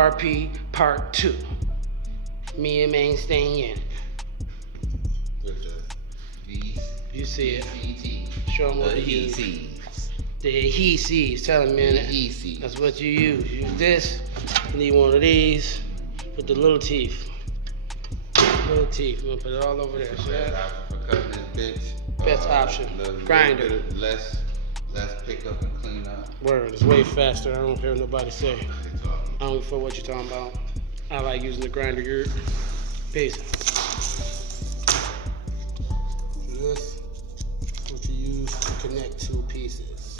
FRP Part 2. Me and Main staying in it. With the V's. You see it. VT. Show them what The you use. adhesives. The adhesives. Tell them, man. Adhesives. That's what you use. Use this. You need one of these with the little teeth. Little teeth. We're gonna put it all over there. See Best that? option for cutting this bitch. Best option. Grinder. Little bit less pick up and clean up. Word. It's way faster. I don't care what nobody say. I don't care what you're talking about. I like using the grinder. Peace. This is what you use to connect two pieces.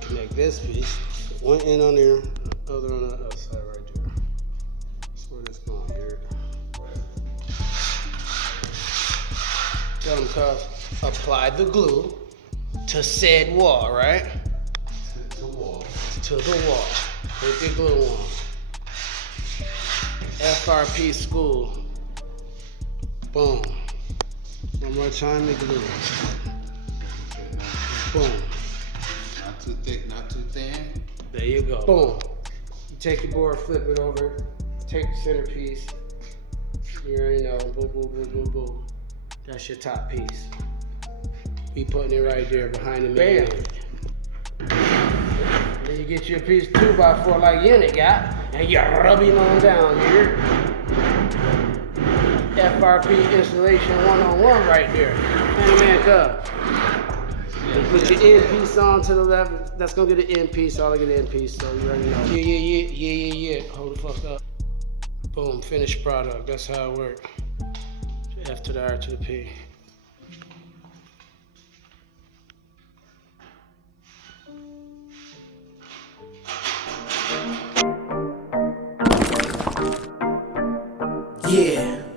Connect this piece, one end on there, the other on the other side right there. That's where this going here. Tell them, cuz, apply the glue to said wall, right? To the wall. To the wall. Put the glue on. FRP school. Boom. One more time, the glue. Boom. Not too thick, not too thin. There you go. Boom. You take your board, flip it over, take the centerpiece. You already know. Boom, boom, boom, boom, boom. That's your top piece. We putting it right there behind the main head. Then you get your piece 2x4 like Unit got, and you rub him on down here. FRP installation 101 right there. Man, cuz. You put your end piece on to the left. That's gonna get an end piece. I'll get an end piece, so you already know. Yeah. Hold the fuck up. Boom, finished product. That's how it works. F to the R to the P. Yeah.